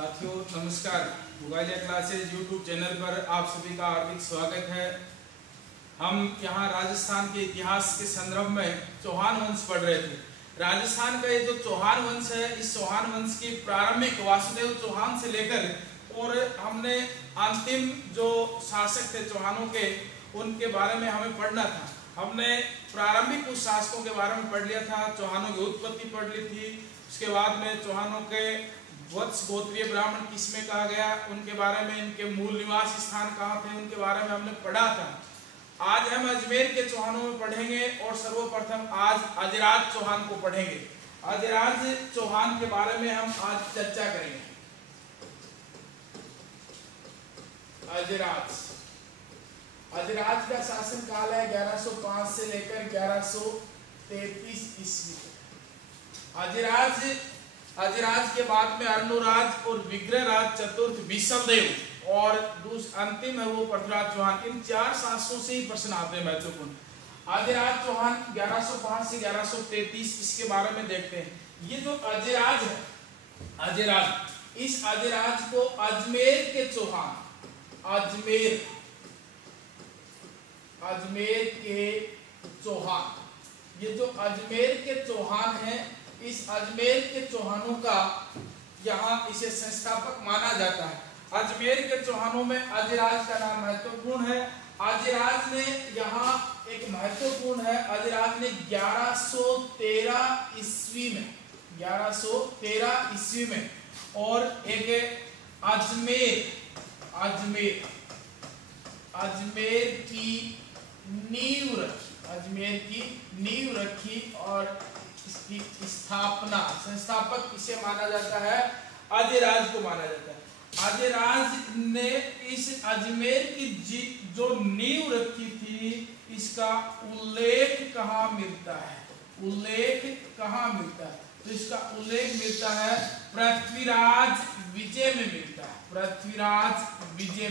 साथियों नमस्कार। Mugaliya classes YouTube channel पर आप सभी का हार्दिक स्वागत है। हम यहाँ राजस्थान के इतिहास के संदर्भ में चौहान वंश पढ़ रहे थे। राजस्थान का ये जो चौहान वंश है, इस चौहान वंश की प्रारंभिक वासुदेव चौहान से लेकर और हमने अंतिम जो शासक थे चौहानों के, उनके बारे में हमें पढ़ना था। हमने प्रारंभिक कुछ शासकों के बारे में पढ़ लिया था, चौहानों की उत्पत्ति पढ़ ली थी। उसके बाद में चौहानों के वत्स गोत्रीय ब्राह्मण किसमें कहा गया, उनके बारे में, इनके मूल निवास स्थान कहाँ थे, उनके बारे में हमने पढ़ा था। आज हम अजमेर के चौहानों में पढ़ेंगे और सर्वप्रथम आज अजराज चौहान को पढ़ेंगे। अजराज चौहान के बारे में हम आज चर्चा करेंगे। अजराज का शासन काल है 1105 से लेकर 1133 ईस्वी तक। अजराज के बाद में अर्णोराज और विग्रहराज चतुर्थ विषमदेव और अंतिम है वो पृथ्वीराज चौहान। इन चार शासकों से ही प्रश्न आते हैं महत्वपूर्ण। अजराज चौहान 1105 से 1133, इसके बारे में देखते हैं। ये जो अजराज है, अजराज, इस अजराज को अजमेर के चौहान, अजमेर के चौहान, ये जो अजमेर के चौहान है, इस अजमेर के चौहानों का यहाँ इसे संस्थापक माना जाता है। अजमेर के चौहानों में अजराज का नाम महत्वपूर्ण है। अजराज ने यहाँ एक महत्वपूर्ण है, अजराज ने 1113 ईस्वी में, 1113 ईस्वी में और एक अजमेर की नींव रखी, अजमेर की नींव रखी और इसकी स्थापना, संस्थापक इसे माना जाता है, अजराज को माना जाता है। अजराज ने इस अजमेर की जो नींव रखी थी, इसका उल्लेख कहाँ मिलता है? उल्लेख कहाँ मिलता है? तो इसका उल्लेख मिलता है पृथ्वीराज विजय में मिलता है। पृथ्वीराज विजय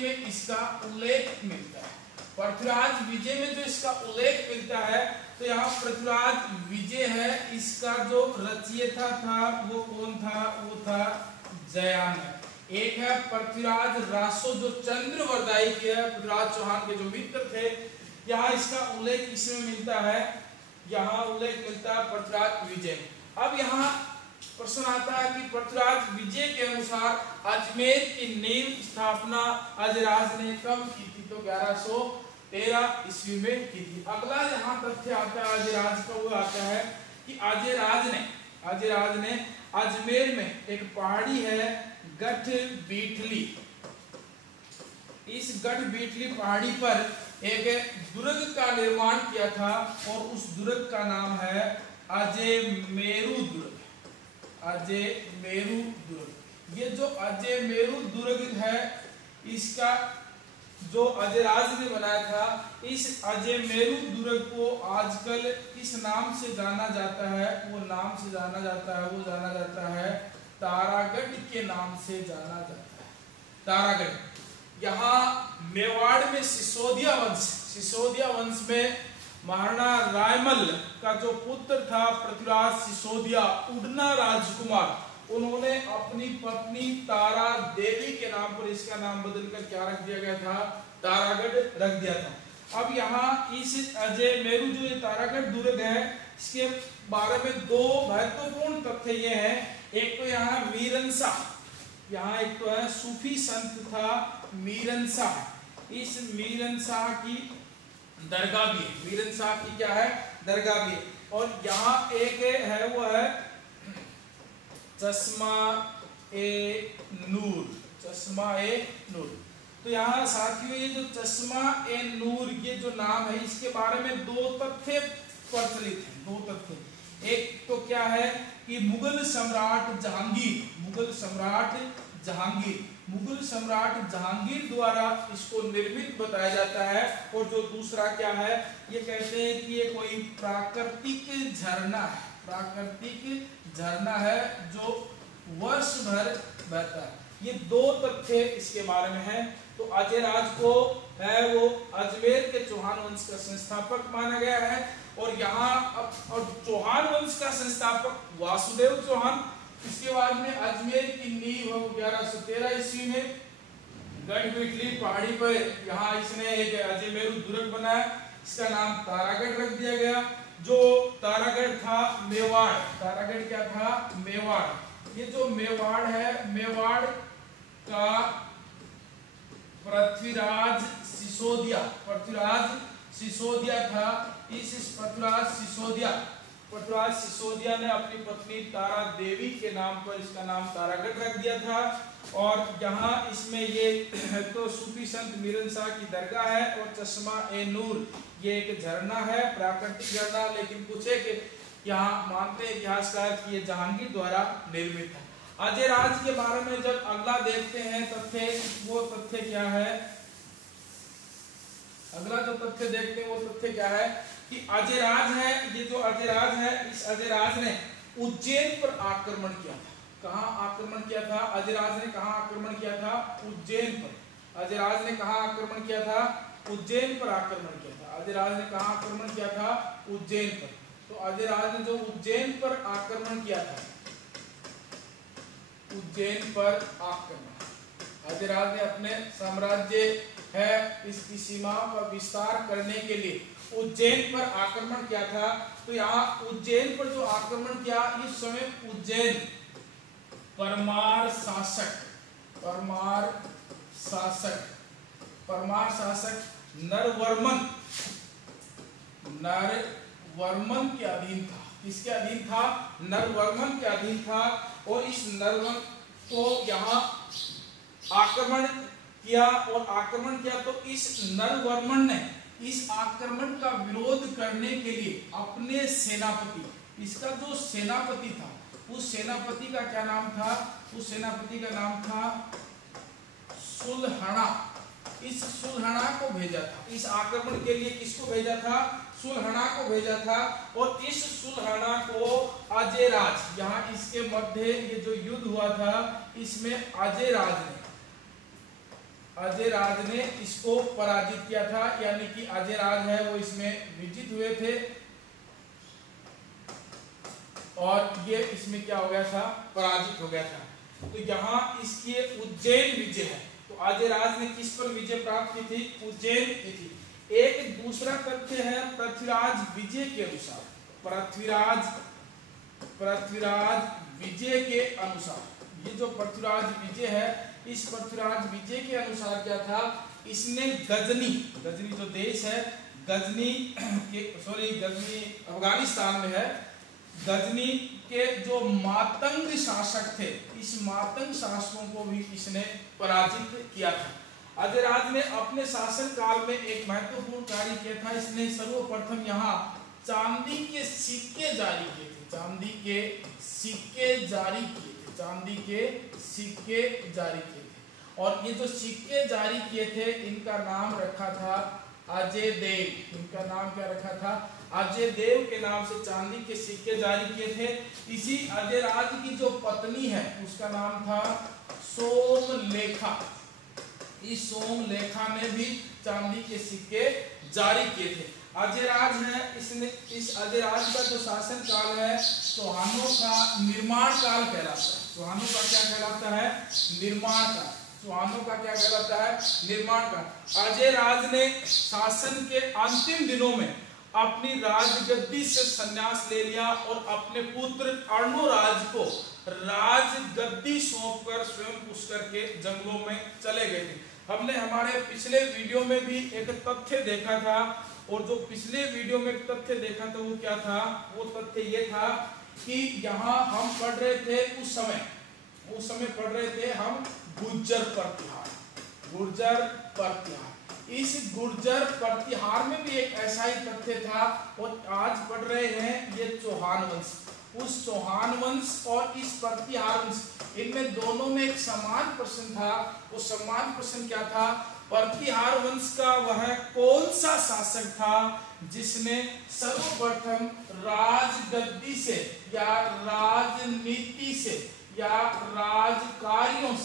में इसका उल्लेख मिलता है। पृथ्वीराज विजय में जो इसका उल्लेख मिलता है, तो यहाँ पृथ्वीराज विजय है, इसका जो रचयिता था वो कौन था? वो था जयान। एक है पृथ्वीराज रासो, जो चंद्रवरदायी के है, पृथ्वीराज चौहान के जो मित्र थे। यहाँ इसका उल्लेख इसमें मिलता है, यहाँ उल्लेख मिलता है पृथ्वीराज विजय। अब यहाँ प्रश्न आता है कि पृथ्वीराज विजय के अनुसार अजमेर की नींव स्थापना अजराज ने कब की थी? तो 1113 ईस्वी में की थी। अगला यहाँ तथ्य आता है अजराज का, वो आता है कि अजराज ने अजमेर में एक पहाड़ी है गठ बीठली, इस गठ बीठली पहाड़ी पर एक दुर्ग का निर्माण किया था और उस दुर्ग का नाम है अजयमेरु दुर्ग। अजयमेरु दुर्ग, ये जो अजयमेरु दुर्ग है, इसका जो अजराज ने बनाया था, इस अजयमेरु दुर्ग को आजकल किस नाम से जाना जाता है? वो जाना जाता है तारागढ़ के नाम से जाना जाता है। तारागढ़, यहाँ मेवाड़ में सिसोदिया वंश में महाराणा रायमल का जो पुत्र था पृथ्वीराज सिसोदिया, उड़ना राजकुमार, उन्होंने अपनी पत्नी तारा देवी के नाम पर इसका नाम बदलकर क्या रख दिया गया था? तारागढ़ रख दिया था। अब यहाँ इस अजयमेरु जो ये तारागढ़ दुर्ग है, इसके बारे में दो महत्वपूर्ण तथ्य ये हैं। एक तो यहाँ मीरन शाह, यहाँ एक तो है सूफी संत था मीरन शाह, इस मीरन शाह की दरगाह भी है। मीरन शाह की क्या है? दरगाह भी है। और यहाँ एक है, वो है चश्मा ए नूर। तो यहाँ साथियों ये जो चश्मा ए नूर, ये जो नाम है, इसके बारे में दो तथ्य प्रचलित हैं, दो तथ्य। एक तो क्या है कि मुगल सम्राट जहांगीर द्वारा इसको निर्मित बताया जाता है। और जो दूसरा क्या है, ये कहते हैं कि ये कोई प्राकृतिक झरना है जो वर्ष भर बहता है। ये दो तथ्य इसके बारे में है। तो अजयराज को है वो अजमेर के चौहान वंश का संस्थापक माना गया है। और यहाँ और चौहान वंश का संस्थापक वासुदेव चौहान इसके बाद में अजमेर की नींव 1113 ईस्वी में गढ़बिटली पहाड़ी पर यहाँ इसने एक अजमेरू दुर्ग बनाया। इसका नाम तारागढ़ रख दिया गया। जो तारागढ़ था मेवाड़, तारागढ़ क्या था? मेवाड़। ये जो मेवाड़ है, मेवाड़ का पृथ्वीराज सिसोदिया, पृथ्वीराज सिसोदिया था। इस पृथ्वीराज सिसोदिया ने अपनी पत्नी तारा देवी के नाम पर इसका नाम तारागढ़ रख दिया था। और यहाँ इसमें ये तो सूफी संत मीरन शाह की दरगाह है और चश्मा ए नूर ये एक झरना है, प्राकृतिक झरना, लेकिन कुछ एक यहाँ मानते हैं इतिहासकार कि ये जहांगीर द्वारा निर्मित है। अजयराज के बारे में जब अगला देखते हैं तथ्य, वो तथ्य क्या है? अगला जो तथ्य देखते हैं वो तथ्य क्या है कि अजयराज है, ये जो अजयराज है, इस अजयराज ने उज्जैन पर आक्रमण किया था। कहाँ आक्रमण किया था? अजयराज ने कहाँ आक्रमण किया था? उज्जैन पर। अजयराज ने कहाँ आक्रमण किया था? उज्जैन पर आक्रमण किया था। अजयराज ने कहाँ आक्रमण किया था? उज्जैन पर। तो अजयराज ने जो उज्जैन पर आक्रमण किया था, उज्जैन पर आक्रमण, अजयराज ने अपने साम्राज्य है इसकी सीमाओं का विस्तार करने के लिए उज्जैन पर आक्रमण किया था। तो यहाँ उज्जैन पर जो आक्रमण किया, इस समय उज्जैन परमार शासक नरवर्मन के अधीन था। किसके अधीन था? नरवर्मन के अधीन था। और इस नरवर्मन को यहाँ आक्रमण किया तो इस नरवर्मन ने इस आक्रमण का विरोध करने के लिए अपने सेनापति, इसका जो सेनापति था, उस सेनापति का क्या नाम था? उस सेनापति का नाम था सुलहना। इस सुलहना को भेजा था इस आक्रमण के लिए। किसको भेजा था? सुलहना को भेजा था। और इस सुलहना को अजयराज, यहाँ इसके मध्य ये जो युद्ध हुआ था, इसमें अजयराज ने इसको पराजित किया था, यानी कि अजयराज है वो इसमें विजित हुए थे और ये इसमें क्या हो गया था? पराजित हो गया था। तो यहाँ इसकी उज्जैन विजय है। तो अजयराज ने किस पर विजय प्राप्त की थी? उज्जैन की थी। एक दूसरा तथ्य है पृथ्वीराज विजय के अनुसार, पृथ्वीराज विजय के अनुसार, ये जो पृथ्वीराज विजय है, इस पृथ्वीराज विजय के अनुसार क्या था? इसने गजनी जो देश है, गजनी अफगानिस्तान में है, गजनी के जो मातंग शासक थे, इस मातंग शासकों को भी इसने पराजित किया था। अजयराज ने अपने शासन काल में एक महत्वपूर्ण कार्य किया था। इसने सर्वप्रथम यहाँ चांदी के सिक्के जारी किए थे। चांदी के सिक्के जारी किए थे। और ये जो सिक्के जारी किए थे, इनका नाम रखा था अजय देव। इनका नाम क्या रखा था? अजय देव के नाम से चांदी के सिक्के जारी किए थे। इसी अजयराज की जो पत्नी है, उसका नाम था सोमलेखा। इस सोमलेखा ने भी चांदी के सिक्के जारी किए थे। अजयराज है, इसने इस अजयराज का जो शासन काल है, चौहानों का निर्माण काल कहलाता है। चौहानों का क्या कहलाता है? निर्माण काल। चौहानों का क्या कहलाता है? निर्माण काल। अजयराज ने शासन के अंतिम दिनों में अपनी राजगद्दी से संन्यास ले लिया और अपने पुत्र अर्णोराज को राजगद्दी सौंपकर स्वयं पुष्कर के जंगलों में चले गए थे। हमने हमारे पिछले वीडियो में भी एक तथ्य देखा था, और जो पिछले वीडियो में एक तथ्य देखा था वो क्या था? वो तथ्य ये था कि यहाँ हम पढ़ रहे थे उस समय पढ़ रहे थे हम गुर्जर प्रतिहार। इस गुर्जर प्रतिहार में भी एक ऐसा ही तथ्य था, और आज पढ़ रहे हैं ये चौहान वंश। उस चौहान वंश और इस प्रतिहार वंश, इनमें दोनों में एक समान प्रश्न था। वो समान प्रश्न क्या था? प्रतिहार वंश का वह कौन सा शासक था जिसने सर्वप्रथम राजगद्दी से या राजनीति से या राजकार्यों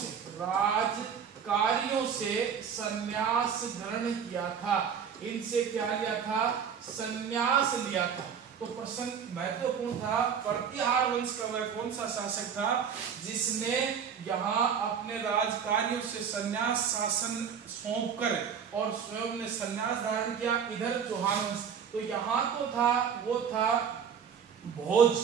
से संन्यास ग्रहण किया था? इनसे क्या लिया था? संन्यास लिया था। तो प्रश्न महत्वपूर्ण था, प्रतिहार वंश का वह कौन सा शासक था जिसने यहाँ अपने राज कार्यों से संन्यास शासन सौंप कर और स्वयं ने संन्यास धारण किया। इधर चौहान वंश, तो यहाँ तो था वो था भोज,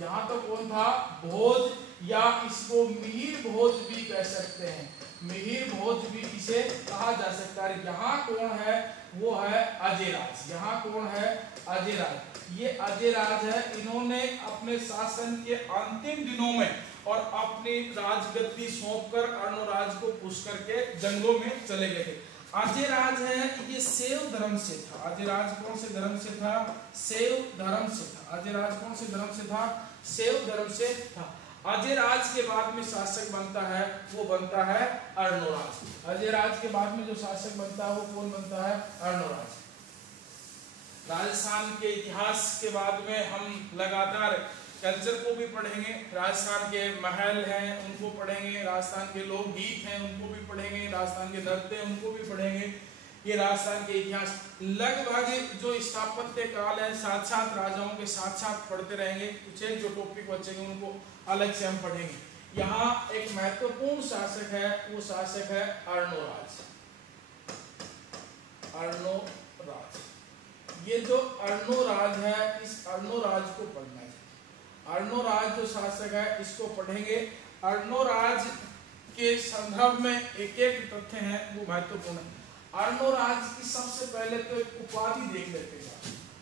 यहाँ तो कौन था, भोज, या इसको मिहिर भोज भी कह सकते हैं, मिहिर भोज भी इसे कहा जा सकता है। यहाँ कौन है, वो है अजयराज, यहाँ कौन है, अजयराज। ये अजयराज है, इन्होंने अपने शासन के अंतिम दिनों में और अपनी राजगद्दी सौंपकर अर्णोराज को पुश करके जंगलों में चले गए थे। अजयराज है, ये शैव धर्म से था। अजयराज कौन से धर्म से था, शैव धर्म से था। अजयराज कौन से धर्म से था, शैव धर्म से था। अजयराज के बाद में शासक बनता है, वो बनता है अर्णोराज। अजयराज के बाद में जो शासक बनता है वो कौन बनता है, अर्णोराज। राजस्थान के इतिहास के बाद में हम लगातार कल्चर को भी पढ़ेंगे, राजस्थान के महल हैं उनको पढ़ेंगे, राजस्थान के लोकगीत हैं उनको भी पढ़ेंगे, राजस्थान के नृत्य हैं उनको भी पढ़ेंगे। ये राजस्थान के इतिहास लगभग जो स्थापत्य काल है साथ साथ राजाओं के साथ साथ पढ़ते रहेंगे। कुछ एक जो टॉपिक बचेंगे उनको अलग से हम पढ़ेंगे। यहाँ एक महत्वपूर्ण शासक है, वो शासक है अर्णोराज। अर्णोराज, ये जो अर्णोराज है, इस अर्णोराज को पढ़ना है। अर्णोराज जो शासक है इसको पढ़ेंगे। अर्णोराज के संदर्भ में एक एक तथ्य हैं वो महत्वपूर्ण है। अर्णोराज की सबसे पहले तो एक उपाधि देख लेते हैं।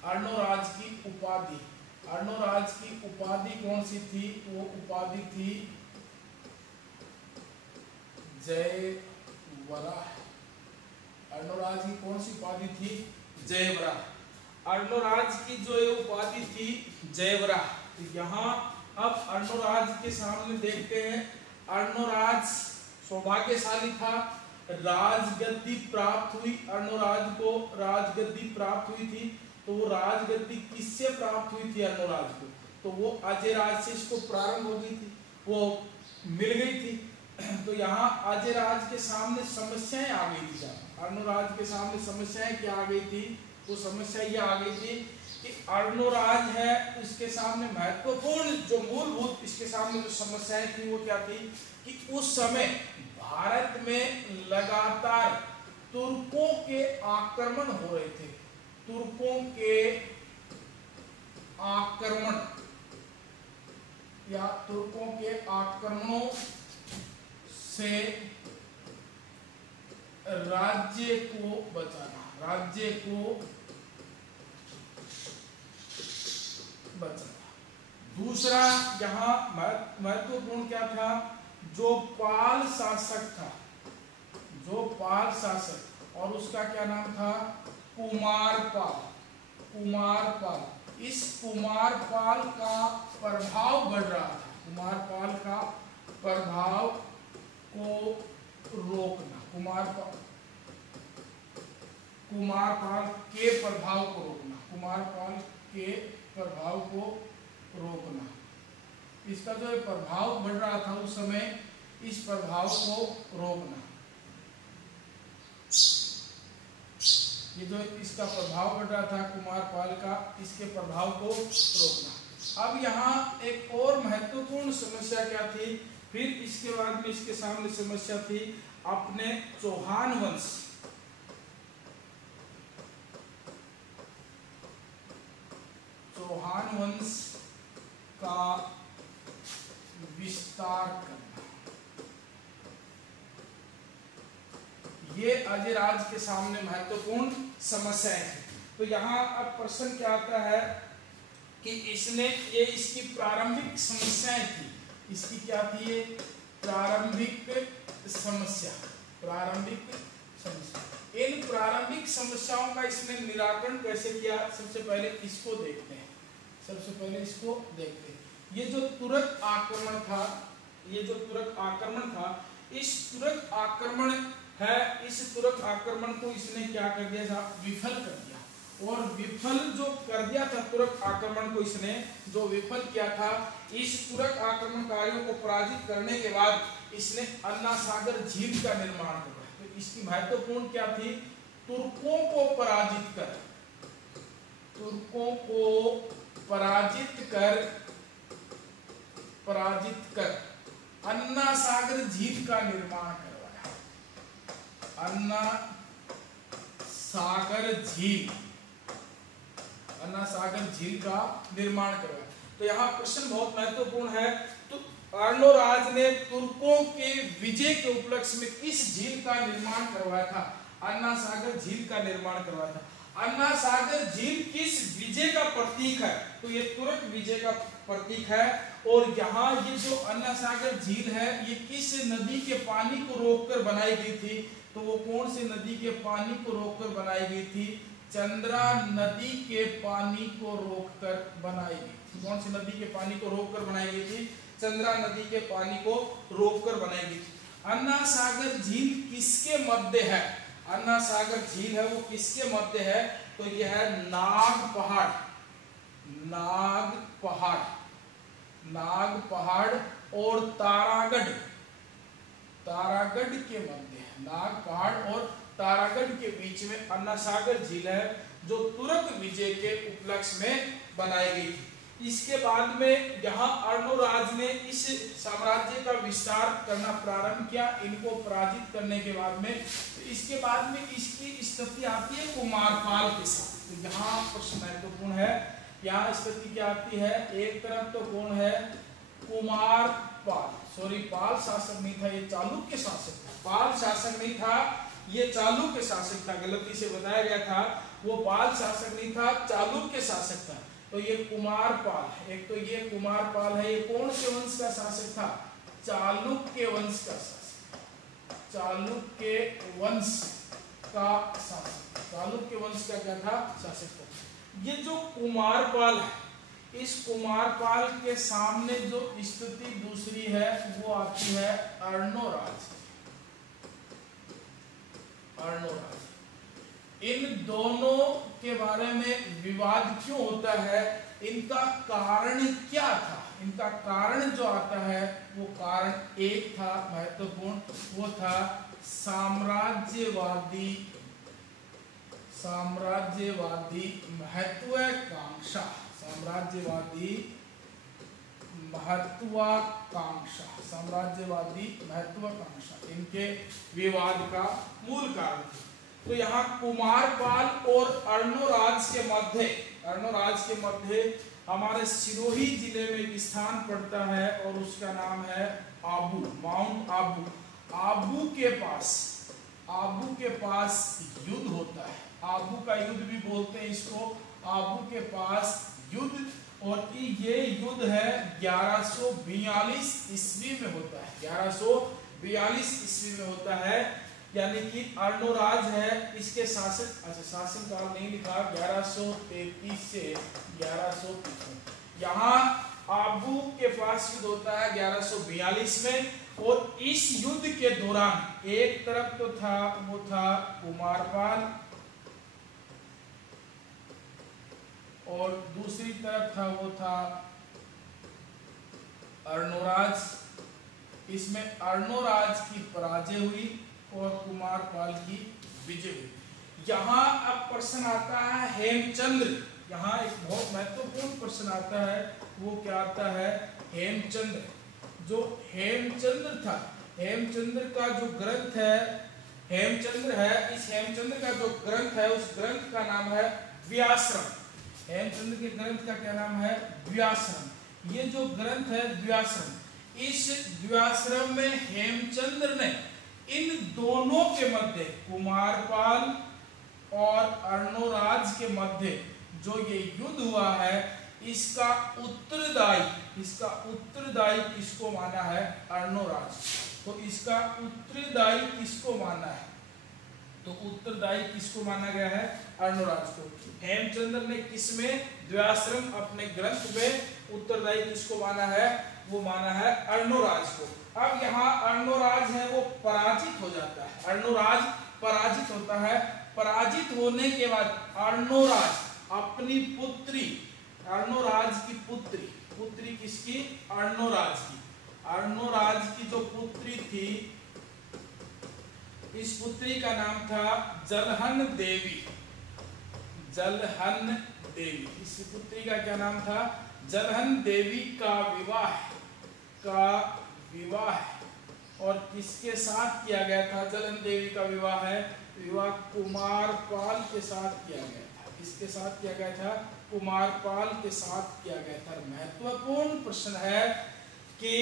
अर्णोराज की उपाधि, अर्णोराज की उपाधि कौन सी थी, वो उपाधि थी जयवराह। अर्णोराज की कौन सी उपाधि थी, जयवराह। अर्णोराज की जो ये उपाधि थी जयवराह। तो यहाँ अब अर्णोराज के सामने देखते हैं, अर्णोराज सौभाग्यशाली था, राजगद्दी प्राप्त हुई, अर्णोराज को राजगद्दी प्राप्त हुई थी। तो वो राजगद्दी किससे प्राप्त हुई थी अर्णोराज को, तो वो अजयराज से इसको प्रारंभ हो गई थी, वो मिल गई थी। तो यहाँ अजयराज के सामने समस्याएं आ गई थी। अर्णोराज के सामने समस्याएं क्या आ गई थी, वो समस्या ये आ गई थी कि अर्णोराज है इसके सामने महत्वपूर्ण जो मूलभूत इसके सामने जो समस्याएं थी वो क्या थी कि उस समय भारत में लगातार तुर्कों के आक्रमण हो रहे थे। तुर्कों के आक्रमण या तुर्कों के आक्रमणों से राज्य को बचाना, राज्य को बचाना। दूसरा यहाँ महत्वपूर्ण क्या था, जो पाल शासक था, जो पाल शासक और उसका क्या नाम था, कुमारपाल। कुमारपाल, इस कुमारपाल का प्रभाव बढ़ रहा था। कुमारपाल का प्रभाव को रोकना, कुमारपाल के प्रभाव को रोकना, कुमारपाल के प्रभाव को रोकना। इसका जो प्रभाव बढ़ रहा था उस समय, इस प्रभाव को रोकना, ये जो इसका प्रभाव बढ़ रहा था कुमारपाल का, इसके प्रभाव को रोकना। अब यहाँ एक और महत्वपूर्ण समस्या क्या थी, फिर इसके बाद में इसके सामने समस्या थी अपने चौहान वंश, चौहान वंश का विस्तार करना। ये अजयराज के सामने महत्वपूर्ण समस्याएं थी। तो यहाँ अब प्रश्न क्या आता है कि इसने ये इसकी प्रारंभिक समस्याएं थी, इसकी क्या थी, ये प्रारंभिक समस्या, प्रारंभिक समस्या। इन प्रारंभिक समस्याओं का इसने निराकरण कैसे किया, सबसे पहले इसको देखते हैं। सबसे पहले इसको देखते हैं। ये जो तुरक आक्रमण था, ये जो तुरक आक्रमण था, इस तुरक आक्रमण है, इस तुरक आक्रमण को इसने क्या कर दिया था, विफल कर दिया। और विफल जो कर दिया था तुरक आक्रमण को इसने जो विफल किया था, इस तुरक आक्रमणकारियों को पराजित करने के बाद इसने अन्ना सागर झील का निर्माण किया। तो इसकी महत्वपूर्ण क्या थी, तुर्कों को पराजित कर, तुर्कों को पराजित कर अन्ना सागर झील का निर्माण करवाया। अन्ना सागर झील का निर्माण करवाया। तो यहाँ प्रश्न बहुत महत्वपूर्ण है। तो अर्णोराज ने तुर्कों के विजय के उपलक्ष्य में किस झील का निर्माण करवाया था? अन्ना सागर झील का निर्माण करवाया था। अन्ना सागर झील किस विजय का प्रतीक है? तो ये तुर्क विजय का प्रतीक है। और यहाँ ये जो अन्ना सागर झील है ये किस नदी के पानी को रोककर बनाई गई थी? तो वो कौन सी नदी के पानी को रोककर बनाई गई थी? चंद्रा नदी के पानी को रोककर बनाई गई थी। कौन सी नदी के पानी को रोककर बनाई गई थी? चंद्रा नदी के पानी को रोककर बनाई गई थी। अन्ना सागर झील किसके मध्य है? अन्ना सागर झील है वो किसके मध्य है? तो यह है नाग पहाड़ और तारागढ़ के मध्य है। नाग पहाड़ और तारागढ़ के बीच में अन्ना सागर झील है जो तुर्क विजय के उपलक्ष्य में बनाई गई थी। इसके बाद में यहाँ अर्णोराज ने इस साम्राज्य का विस्तार करना प्रारंभ किया इनको पराजित करने के बाद में। तो इसके बाद में इसकी स्थिति आती है कुमारपाल के साथ। तो यहाँ प्रश्न महत्वपूर्ण है। यहाँ स्थिति क्या आती है? एक तरफ तो कौन है? पाल शासक नहीं था, ये चालुक्य शासक था। पाल शासक नहीं था, ये चालुक्य शासक था। गलती से बताया गया था, वो पाल शासक नहीं था, चालुक्य शासक था। तो ये कुमारपाल है। एक तो ये कुमारपाल है, ये कौन से वंश का शासक था? चालुक्य वंश का शासक। चालुक्य वंश का शासक। चालुक्य वंश का क्या था? शासक था। ये जो कुमारपाल है, इस कुमारपाल के सामने जो स्थिति दूसरी है वो आती है अर्णोराज। इन दोनों के बारे में विवाद क्यों होता है? इनका कारण क्या था? इनका कारण जो आता है वो कारण एक था महत्वपूर्ण, वो था साम्राज्यवादी महत्वाकांक्षा। इनके विवाद का मूल कारण था। तो यहाँ कुमारपाल और अर्णोराज के मध्य हमारे सिरोही जिले में एक स्थान पड़ता है और उसका नाम है आबू, माउंट आबू। आबू के पास युद्ध होता है। आबू का युद्ध भी बोलते हैं इसको। आबू के पास युद्ध, और ये युद्ध है 1142 ईस्वी में होता है। 1142 ईस्वी में होता है। यानी कि अर्णोराज है इसके शासन काल नहीं लिखा, 1133 से 1153। यहाँ आबू के पास युद्ध होता है 1142 में। और इस युद्ध के दौरान एक तरफ तो था वो था कुमारपाल और दूसरी तरफ था वो था अर्णोराज। इसमें अर्णोराज की पराजय हुई और कुमारपाल की विजय हुई। यहाँ अब प्रश्न आता है हेमचंद्र। यहाँ एक बहुत महत्वपूर्ण प्रश्न आता है, वो क्या आता है? हेमचंद्र। जो हेमचंद्र था, हेमचंद्र का जो ग्रंथ है, हेमचंद्र है, इस हेमचंद्र का जो ग्रंथ है उस ग्रंथ का नाम है व्यासरम। हेमचंद्र के ग्रंथ का क्या नाम है? व्यासरम। ये जो ग्रंथ है व्यासरम, इस व्यासरम में हेमचंद्र ने इन दोनों के मध्य, कुमारपाल और अर्णोराज के मध्य जो ये युद्ध हुआ है, इसका उत्तरदायी किसको माना है? अर्णोराज। तो इसका उत्तरदायी किसको माना है? तो उत्तरदायी किसको माना गया है? अर्णोराज को। हेमचंद्र ने किसमें? व्यासरम अपने ग्रंथ में उत्तरदायी किसको माना है? वो माना है अर्णोराज को। अब यहाँ अर्णोराज है वो पराजित हो जाता है। अर्णोराज पराजित होता है। पराजित होने के बाद अर्णोराज अपनी पुत्री, अर्णोराज की पुत्री किसकी? अर्णोराज की। अर्णोराज की जो पुत्री थी, इस पुत्री का नाम था जलहन देवी। जलहन देवी। इस पुत्री का क्या नाम था? जलहन देवी का विवाह और किसके साथ किया गया था? जलहन देवी का विवाह कुमारपाल के साथ किया गया था। किसके साथ किया गया था? कुमारपाल के साथ किया गया था। महत्वपूर्ण प्रश्न है कि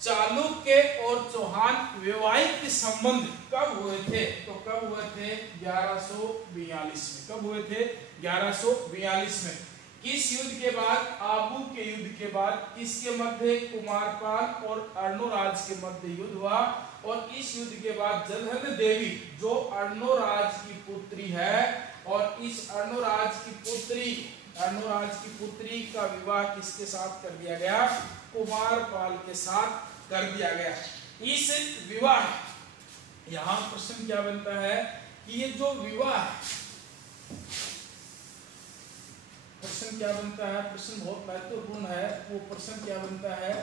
चालुक्य और चौहान वैवाहिक संबंध कब हुए थे? तो कब हुए थे? 1142 में। कब हुए थे? 1142 में। किस युद्ध के बाद? आबू के युद्ध के बाद। किसके मध्य? कुमारपाल और अर्णोराज के मध्य युद्ध हुआ। और इस युद्ध के बाद जलहन देवी जो अर्णोराज की पुत्री है, और इस अर्णोराज की पुत्री का विवाह किसके साथ कर दिया गया? कुमारपाल के साथ कर दिया गया। इस विवाह, यहां प्रश्न क्या बनता है कि ये जो विवाह है, प्रश्न क्या बनता है? प्रश्न बहुत महत्वपूर्ण है। वो प्रश्न क्या बनता है?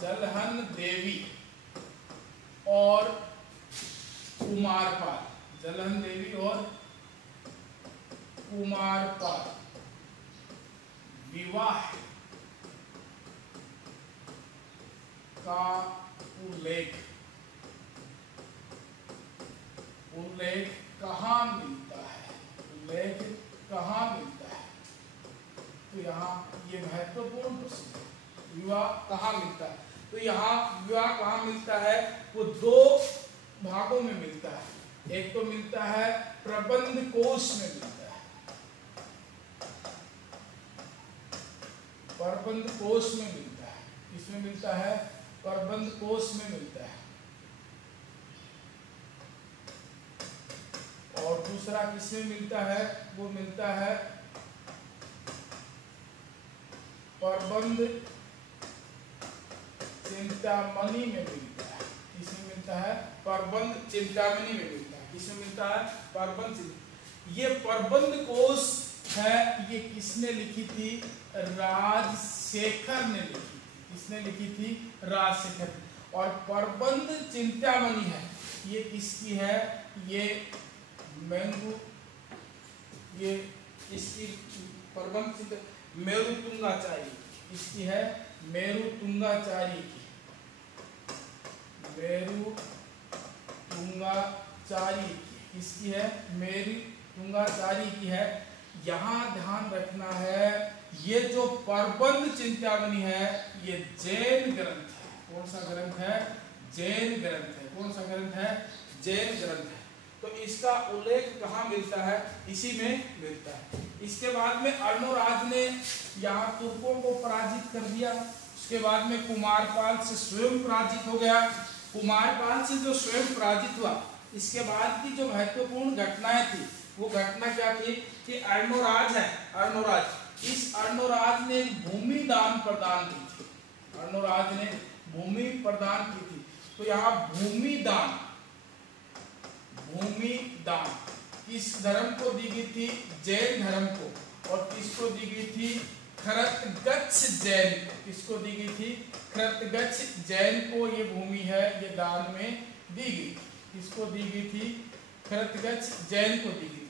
जलहन देवी और कुमारपाल, जलहन देवी और कुमारपाल विवाह का उल्लेख कहाँ मिलता है? उल्लेख कहाँ मिलता है? तो यहाँ ये महत्वपूर्ण प्रश्न है, विवाह कहाँ मिलता है? तो यहाँ विवाह कहाँ मिलता है? वो दो भागों में मिलता है। एक तो मिलता है प्रबंध कोश में मिलता है, प्रबंध कोश में मिलता है। किसमें मिलता है? प्रबंध कोश में मिलता है। और दूसरा किसमें मिलता है? वो मिलता है प्रबंध चिंतामणि में मिलता है। किसमें मिलता है? प्रबंध चिंतामणि में मिलता है। किसमें मिलता है? प्रबंध। ये प्रबंध कोश है, ये किसने लिखी थी? राजशेखर ने लिखी थी। किसने लिखी थी? राजशेखर। और प्रबंध चिंतामणि है, ये किसकी है? ये इसकी प्रबंध मेरुतुंगाचारी, इसकी है मेरुतुंगाचारी की, मेरुतुंगाचारी की, इसकी है मेरुतुंगाचारी की है। यहाँ ध्यान रखना है, ये जो प्रबंध चिंतामणि है ये जैन ग्रंथ है। कौन सा ग्रंथ है? जैन ग्रंथ है। कौन सा ग्रंथ है? जैन ग्रंथ है। तो इसका उल्लेख कहाँ मिलता है? इसी में मिलता है। इसके बाद में अर्णोराज ने यहाँ तुर्कों को पराजित कर दिया। उसके बाद में कुमारपाल से स्वयं पराजित हो गया। कुमारपाल से जो स्वयं पराजित हुआ, इसके बाद की जो महत्वपूर्ण घटनाएं थी, वो घटना क्या थी कि अर्णोराज है, इस अर्णोराज ने भूमि दान प्रदान की थी। अर्णोराज ने भूमि प्रदान की थी। तो यहाँ भूमि दान किस धर्म को दी गई थी? जैन धर्म को। और किसको दी गई थी? खरतगच्छ जैन को। किसको दी गई थी? खरतगच्छ जैन को ये भूमि है, ये दान में दी गई। किसको दी गई थी? खरतगच्छ जैन को दी गई।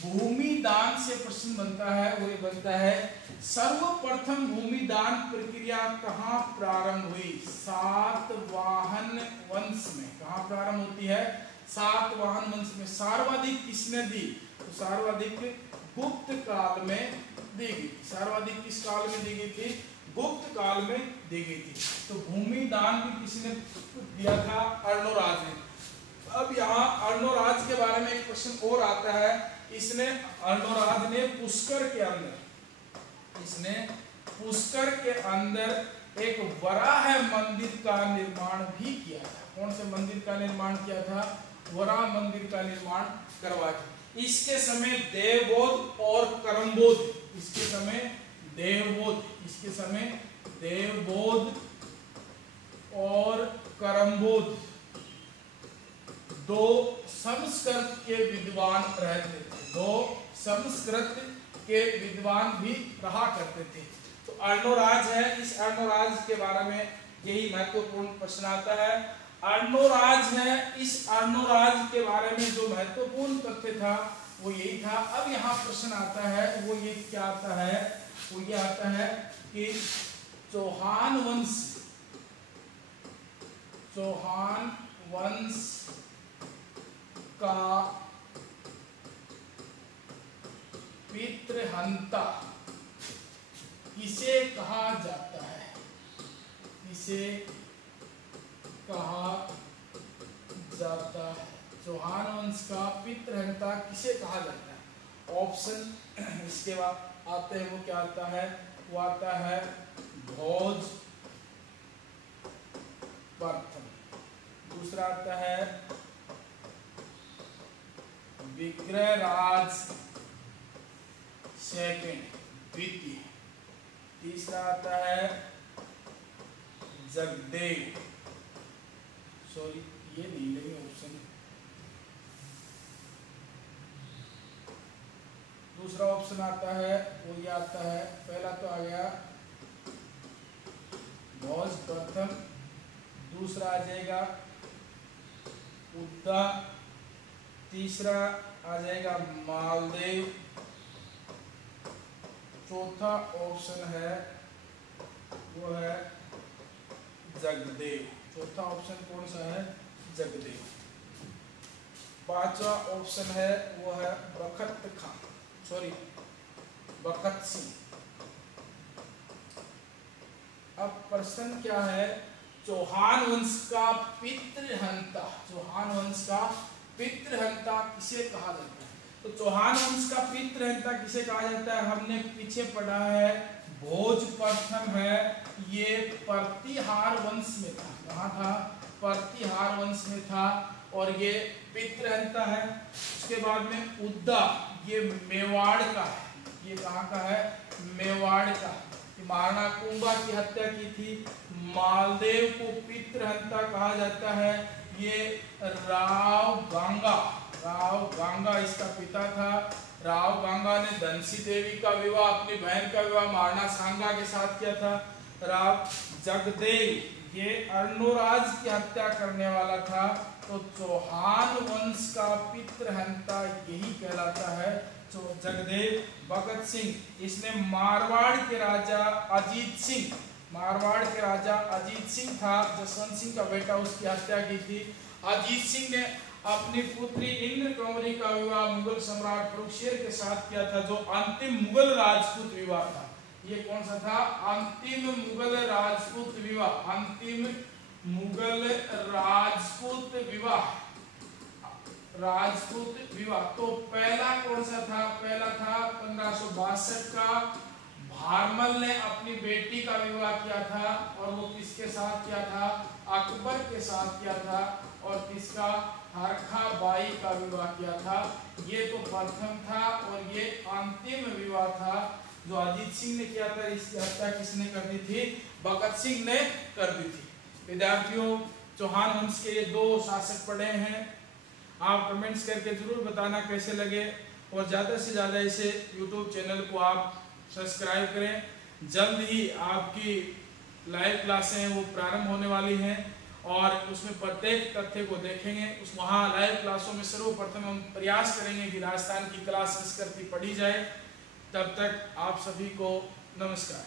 भूमि दान से प्रश्न बनता है, वो ये बनता है सर्वप्रथम भूमि दान प्रक्रिया कहाँ प्रारंभ हुई? सातवाहन वंश में। कहाँ प्रारंभ होती है? सातवाहन वंश में। सर्वाधिक किसने दी? तो सर्वाधिक गुप्त काल में दी गई। सर्वाधिक किस काल में दी गई थी? गुप्त काल में दी गई थी। तो भूमि दान भी किसने दिया था? अर्णोराज ने। अब यहाँ अर्णोराज के बारे में एक प्रश्न और आता है। अर्णोराज ने पुष्कर के अंदर एक वराह मंदिर का निर्माण भी किया था। कौन से मंदिर का निर्माण किया था? वराह मंदिर का निर्माण करवाया था। इसके समय देवबोध और करमबोध, इसके समय देवबोध और करमबोध दो संस्कृत के विद्वान रहते थे। दो संस्कृत के विद्वान भी रहा करते थे। तो अर्णोराज है, इस अर्णोराज के बारे में यही महत्वपूर्ण प्रश्न आता है। अर्णोराज है, इस अर्णोराज के बारे में जो महत्वपूर्ण तथ्य था वो यही था। अब यहाँ प्रश्न आता है, वो ये क्या आता है, वो ये आता है कि चौहान वंश का पितृहंता किसे कहा जाता है, किसे कहा जाता है, चौहान वंश का पितृहंता किसे कहा जाता है। ऑप्शन इसके बाद आते हैं, वो क्या आता है, वो आता है भोज प्रथम, दूसरा आता है विग्रहराज सेकंड द्वितीय, तीसरा आता है जगदेव, सॉरी ये नहीं लेंगे ऑप्शन, दूसरा ऑप्शन आता है वो ये आता है, पहला तो आ गया भोज प्रथम, दूसरा आ जाएगा उद्दा, तीसरा आ जाएगा मालदेव, चौथा ऑप्शन है वो है जगदेव, चौथा ऑप्शन कौन सा है, जगदेव। पांचवा ऑप्शन है वो है बखत सिंह। अब प्रश्न क्या है, चौहान वंश का पितृहंता, चौहान वंश का पितृहंता किसे कहा जाता है। तो चौहान वंश का पितृहंता किसे कहा जाता है, हमने पीछे पढ़ा है भोज प्रथम है, ये प्रतिहार वंश में था, कहाँ था, प्रतिहार वंश में था, और ये पितृहंता है। उसके बाद में उद्दा, ये मेवाड़ का है, ये कहाँ का है, मेवाड़ का, महाराणा कुंभा की हत्या की थी। मालदेव को पितृहंता कहा जाता है, ये राव गांगा इसका पिता था। राव गांगा ने धनसी देवी का विवाह, अपनी बहन का विवाह महाराणा सांगा के साथ किया था। राव जगदेव ये अर्णोराज की हत्या करने वाला था। तो चौहान वंश का पितृहंता यही कहलाता है, तो जगदेव। भगत सिंह, इसने मारवाड़ के राजा अजीत सिंह था, जसवंत सिंह का बेटा, उसकी हत्या की थी। अजीत सिंह ने अपनी पुत्री इंद्र कंवरी का विवाह मुगल सम्राट फरुखशेर के साथ किया था, जो अंतिम मुगल राजपूत विवाह था। ये कौन सा था, अंतिम मुगल राजपूत विवाह, अंतिम मुगल राजपूत विवाह। तो पहला कौन सा था, पहला था 1562 का, भारमल ने अपनी बेटी का विवाह किया था, और वो किसके साथ किया था, अकबर के साथ किया था, और किसका, हरखा बाई का विवाह किया था। ये तो प्रथम था, और ये अंतिम विवाह था जो अजीत सिंह ने किया था। इसकी हत्या किसने कर दी थी, भगत सिंह ने कर दी थी। विद्यार्थियों, चौहान वंश के ये दो शासक पढ़े हैं। आप कमेंट्स करके जरूर बताना कैसे लगे, और ज़्यादा से ज़्यादा इसे यूट्यूब चैनल को आप सब्सक्राइब करें। जल्द ही आपकी लाइव क्लासें हैं वो प्रारंभ होने वाली हैं, और उसमें प्रत्येक तथ्य को देखेंगे। वहाँ लाइव क्लासों में सर्वप्रथम हम प्रयास करेंगे कि राजस्थान की कला संस्कृति पढ़ी जाए। तब तक आप सभी को नमस्कार।